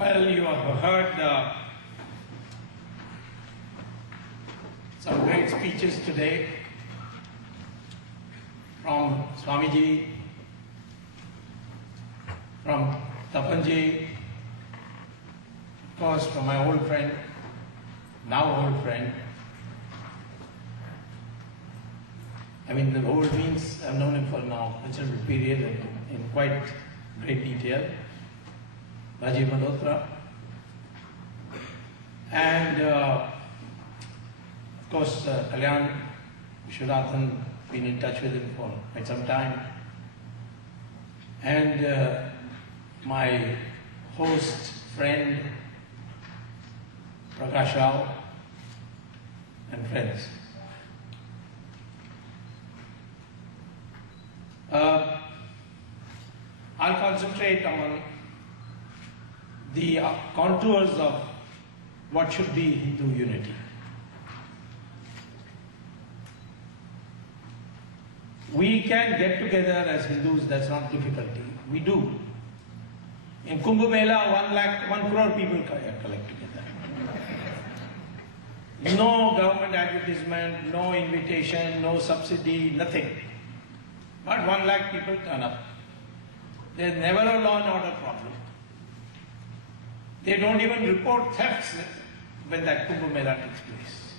Well, you have heard some great speeches today from Swamiji, from Tapanji, of course from my old friend, now old friend. I mean, the old means I've known him for now a considerable period and in quite great detail. Rajiv Malhotra, and of course Kalyan Vishwanathan, been in touch with him for quite some time, and my host, friend Prakash Rao, and friends. I'll concentrate on the contours of what should be Hindu unity. We can get together as Hindus, that's not difficulty. We do. In Kumbh Mela, 1 crore people collect together. No government advertisement, no invitation, no subsidy, nothing. But 1 lakh people turn up. There's never a law and order problem. They don't even report thefts when that Kumbh Mela takes place.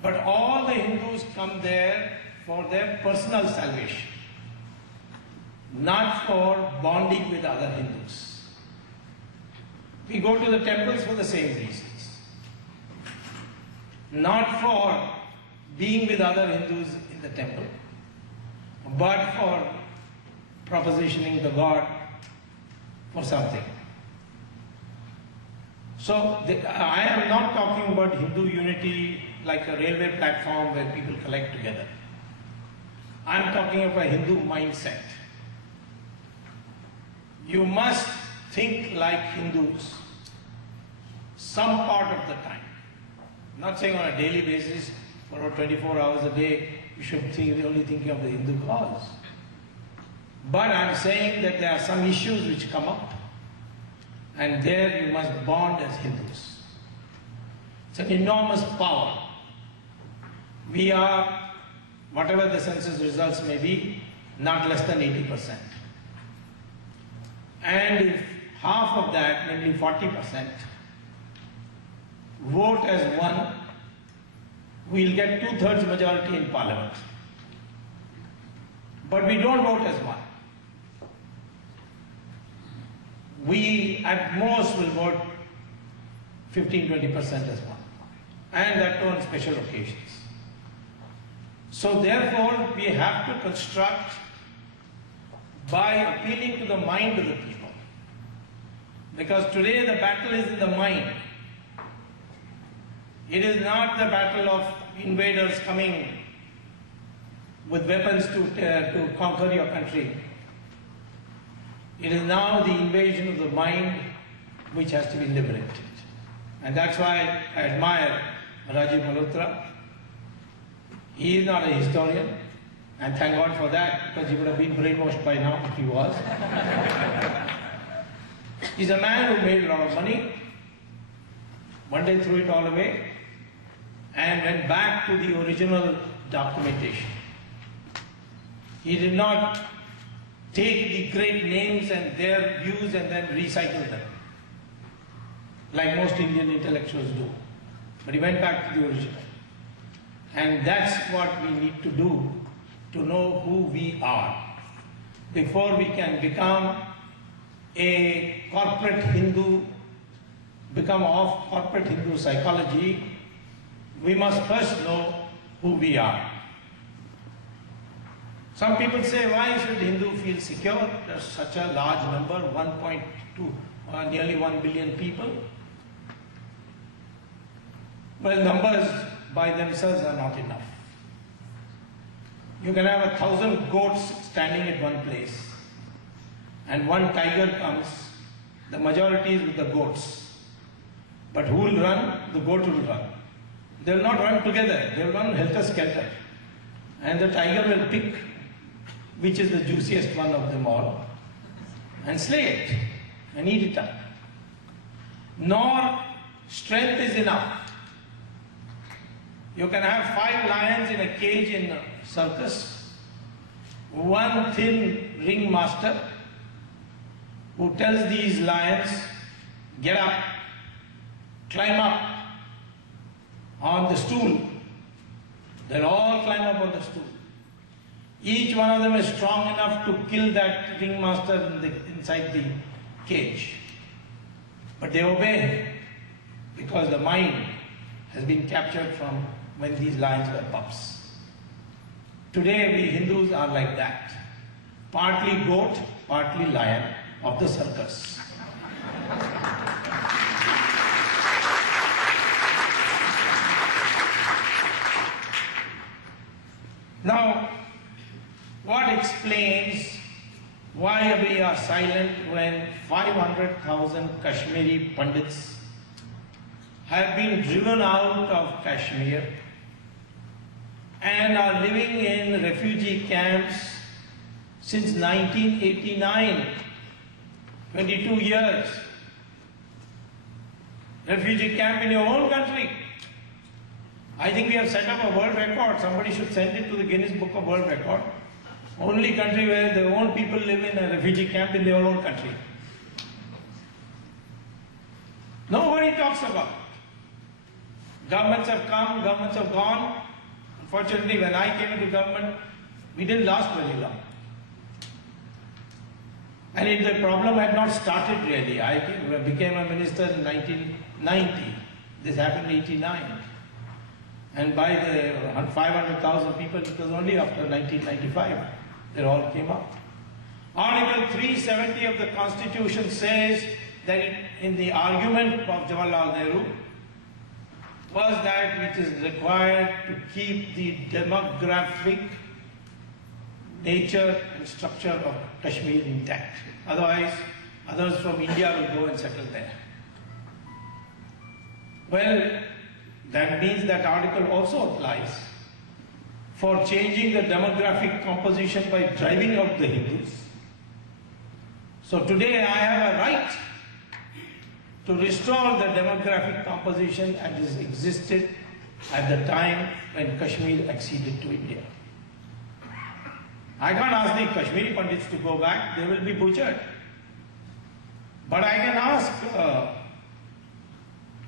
But all the Hindus come there for their personal salvation, not for bonding with other Hindus. We go to the temples for the same reasons, not for being with other Hindus in the temple, but for propositioning the God for something. So I am not talking about Hindu unity like a railway platform where people collect together. I am talking of a Hindu mindset. You must think like Hindus some part of the time. I'm not saying on a daily basis, for 24 hours a day, you should be only thinking of the Hindu cause. But I'm saying that there are some issues which come up, and there you must bond as Hindus. It's an enormous power. We are, whatever the census results may be, not less than 80%. And if half of that, namely 40%, vote as one, we'll get 2/3 majority in parliament. But we don't vote as one. We at most will vote 15–20% as one, and that too on special occasions. So therefore we have to construct by appealing to the mind of the people, because today the battle is in the mind. It is not the battle of invaders coming with weapons to conquer your country. It is now the invasion of the mind which has to be liberated. And that's why I admire Rajiv Malhotra. He is not a historian, and thank God for that, because he would have been brainwashed by now if he was. He's a man who made a lot of money, one day threw it all away, and went back to the original documentation. He did not take the great names and their views and then recycle them, like most Indian intellectuals do. But he went back to the original. And that's what we need to do to know who we are. Before we can become a corporate Hindu, become of corporate Hindu psychology, we must first know who we are. Some people say, why should Hindu feel secure? There's such a large number, 1.2, nearly 1 billion people. Well, numbers by themselves are not enough. You can have 1,000 goats standing at one place, and one tiger comes, the majority is with the goats. But who will run? The goat will run. They will not run together, they will run helter-skelter. And the tiger will pick which is the juiciest one of them all, and slay it, and eat it up. nor strength is enough. You can have 5 lions in a cage in a circus, one thin ringmaster who tells these lions, get up, climb up on the stool. They'll all climb up on the stool. Each one of them is strong enough to kill that ringmaster inside the cage. But they obey because the mind has been captured from when these lions were pups. Today we Hindus are like that. Partly goat, partly lion of the circus. Now, what explains why we are silent when 500,000 Kashmiri Pandits have been driven out of Kashmir and are living in refugee camps since 1989, 22 years. Refugee camp in your own country. I think we have set up a world record. Somebody should send it to the Guinness Book of World Record. Only country where their own people live in a refugee camp in their own country. Nobody talks about it. Governments have come, governments have gone. Unfortunately, when I came into government, we didn't last very long. And the problem had not started really. I became a minister in 1990. This happened in 1989. And by the 500,000 people, it was only after 1995 they all came up. Article 370 of the Constitution says that in the argument of Jawaharlal Nehru was that which is required to keep the demographic nature and structure of Kashmir intact. Otherwise, others from India will go and settle there. Well, that means that article also applies for changing the demographic composition by driving out the Hindus. So today I have a right to restore the demographic composition as it existed at the time when Kashmir acceded to India. I can't ask the Kashmiri Pandits to go back, they will be butchered. But I can ask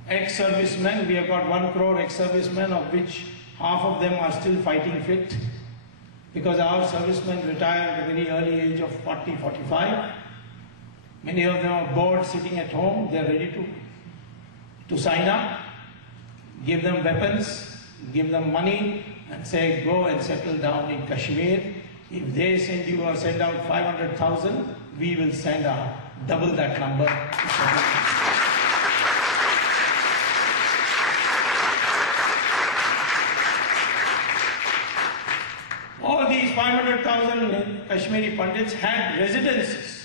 ex-servicemen. We have got 1 crore ex-servicemen, of which half of them are still fighting fit, because our servicemen retire at a very early age of 40, 45. Many of them are bored sitting at home. They are ready to sign up, give them weapons, give them money and say go and settle down in Kashmir. If they send out 500,000, we will send out double that number. All these 500,000 Kashmiri Pandits had residences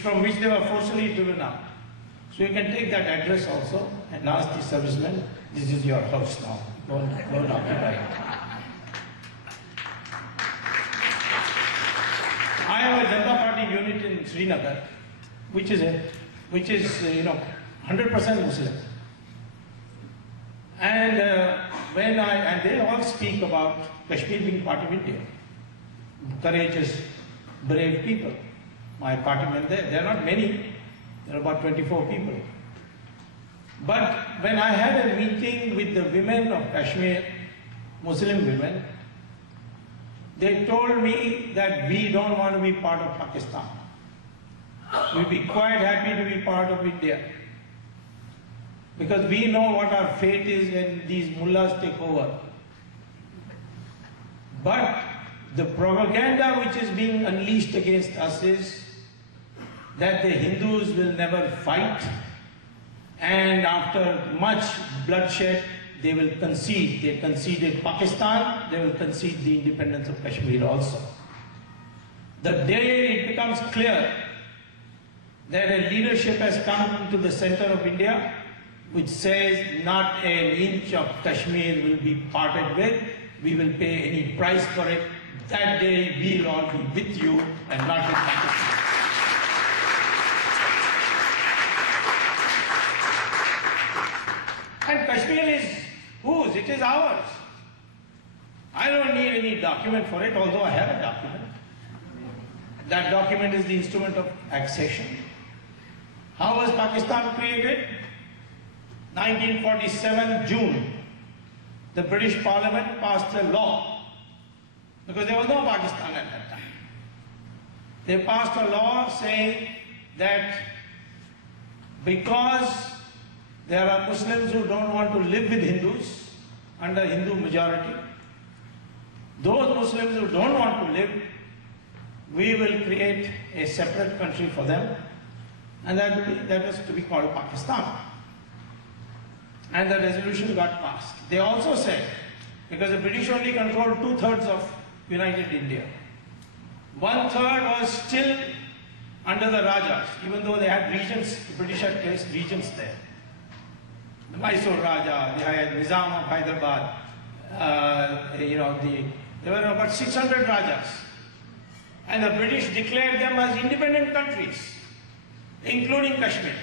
from which they were forcibly driven out. So you can take that address also and ask the servicemen, this is your house now, go and occupy it. I have a Janata Party unit in Srinagar, which is 100% Muslim. And they all speak about Kashmir being part of India. Courageous, brave people. My partymen there are not many, there are about 24 people. But when I had a meeting with the women of Kashmir, Muslim women, they told me that we don't want to be part of Pakistan. We'll be quite happy to be part of India. Because we know what our fate is when these mullahs take over. But the propaganda which is being unleashed against us is that the Hindus will never fight, and after much bloodshed they will concede. They conceded Pakistan, they will concede the independence of Kashmir also. The day it becomes clear that a leadership has come into the center of India which says not an inch of Kashmir will be parted with, we will pay any price for it, that day we'll all be with you and not with Pakistan. Kashmir is whose? It is ours. I don't need any document for it, although I have a document. That document is the instrument of accession. How was Pakistan created? 1947 June. The British Parliament passed a law, because there was no Pakistan at that time. They passed a law saying that because there are Muslims who don't want to live with Hindus under Hindu majority, those Muslims who don't want to live, we will create a separate country for them, and that was to be called Pakistan. And the resolution got passed. They also said, because the British only controlled 2/3 of United India, 1/3 was still under the Rajas, even though they had regions. The British had placed regions there. The Mysore Raja, they had Nizam of Hyderabad, there were about 600 Rajas. And the British declared them as independent countries, including Kashmir.